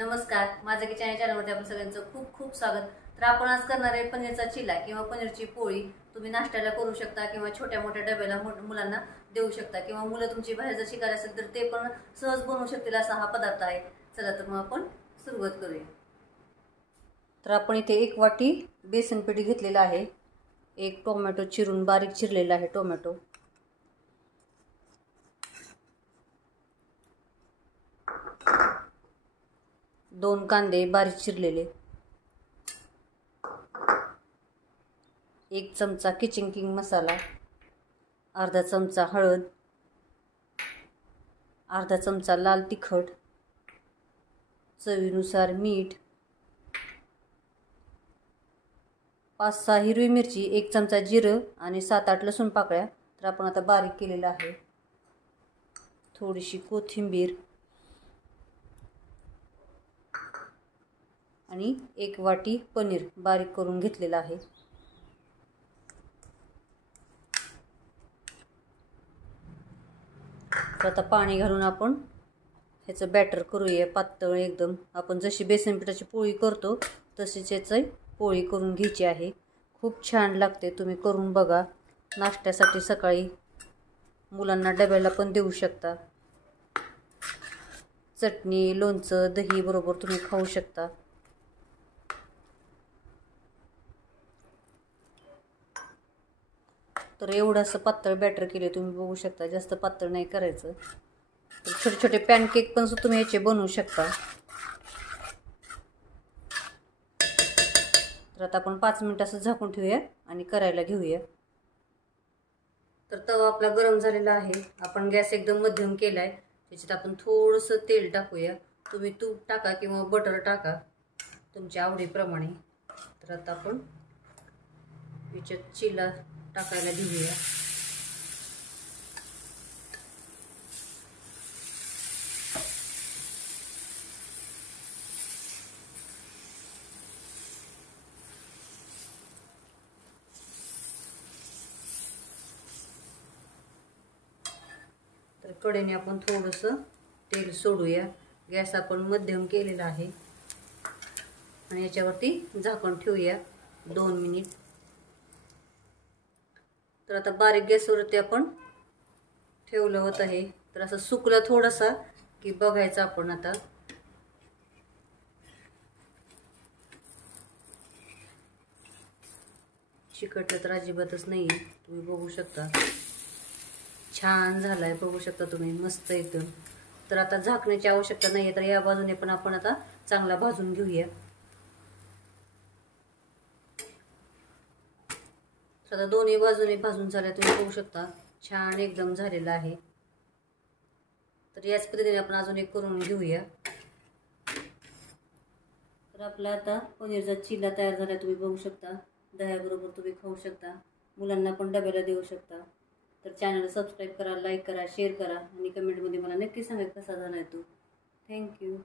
नमस्कार, माझ्या किचन या चॅनलवरती आपलं सगळ्यांचं खूप खूप स्वागत। तर आपण आज करणार आहे पनीरचा चिला किंवा पनीरची पोळी। तुम्ही नाश्त्याला करू शकता किंवा छोट्या मोठ्या डब्याला मुलांना देऊ शकता किंवा मुलं तुमची बाहेर जर शिकायला असेल तर ते पण सहज बनवू शकतील असा हा पदार्थ आहे। चला तर मग आपण सुरुवात करूया। तर आपण इथे 1 वाटी बेसन पीठ घेतलेलं आहे। 1 टोमॅटो चिरून बारीक चिरलेला आहे टोमॅटो, 2 कांदे बारीक चिरलेले, 1 चमचा किचन किंग मसाला, अर्धा चमचा हळद, अर्धा चमचा लाल तिखट, चवीनुसार मीठ, 5-6 हिरवी मिरची, 1 चमचा जिरं आणि 7-8 लसूण पाकळ्या तर आपण आता बारीक केलेला आहे, थोडीशी कोथिंबीर आणि 1 वाटी पनीर बारीक करून घेतलेला आहे। तर आता पाणी घालून आपण ह्याचं बॅटर करूया पातळ एकदम। आपण जशी बेसन पिठाची पोळी करतो तशीच याची पोळी करून घ्यायची आहे। खूप छान लागते, तुम्ही करून बघा। नाश्त्यासाठी सकाळी मुलांना डब्याला पण देऊ शकता। चटणी, लोणचं, दही बरोबर तुम्ही खाऊ शकता। तर एवढंसं पातळ बॅटर केले तुम्ही बघू शकता, जास्त पातळ नाही करायचं। तर छोटे छोटे पॅनकेक पण तुम्ही याचे बनवू शकता। तर आता आपण 5 मिनिट असं झाकून ठेवूया आणि करायला घेऊया। तर तवा आपला गरम झालेला आहे, आपण गॅस एकदम मध्यम केलाय। त्याच्यात आपण थोडंसं तेल टाकूया, तुम्ही तूप टाका किंवा बटर टाका तुमच्या आवडीप्रमाणे। तर आता आपण याच्यात चिला टाकायला घेऊया। तर कढईने आपण थोडंसं तेल सोडूया, गॅस आपण मध्यम केलेला आहे आणि याच्यावरती झाकण ठेवूया 2 मिनिट। तर आता बारीक गॅसवरती आपण ठेवलं होतं आहे। तर असं सुकलं थोडंसा की बघायचं आपण आता। चिकटलं तर अजिबातच नाही, तुम्ही बघू शकता। छान झालाय, बघू शकता तुम्ही, मस्त एकदम। तर आता झाकण्याची आवश्यकता नाहीये, तर या बाजूने पण आपण आता चांगला भाजून घेऊया। आता दोन्ही बाजूने भाजून झाल्या, तुम्ही बघू शकता छान एकदम झालेला आहे। तर याच पद्धतीने आपण अजून एक करून घेऊया। तर आपला आता पनीरचा चिला तयार झाला, तुम्ही बघू शकता। दह्याबरोबर तुम्ही खाऊ शकता, मुलांना पण डब्याला देऊ शकता। तर चॅनल सबस्क्राईब करा, लाईक करा, शेअर करा आणि कमेंटमध्ये मला नक्की सांगा कसा झाला तो। थँक्यू।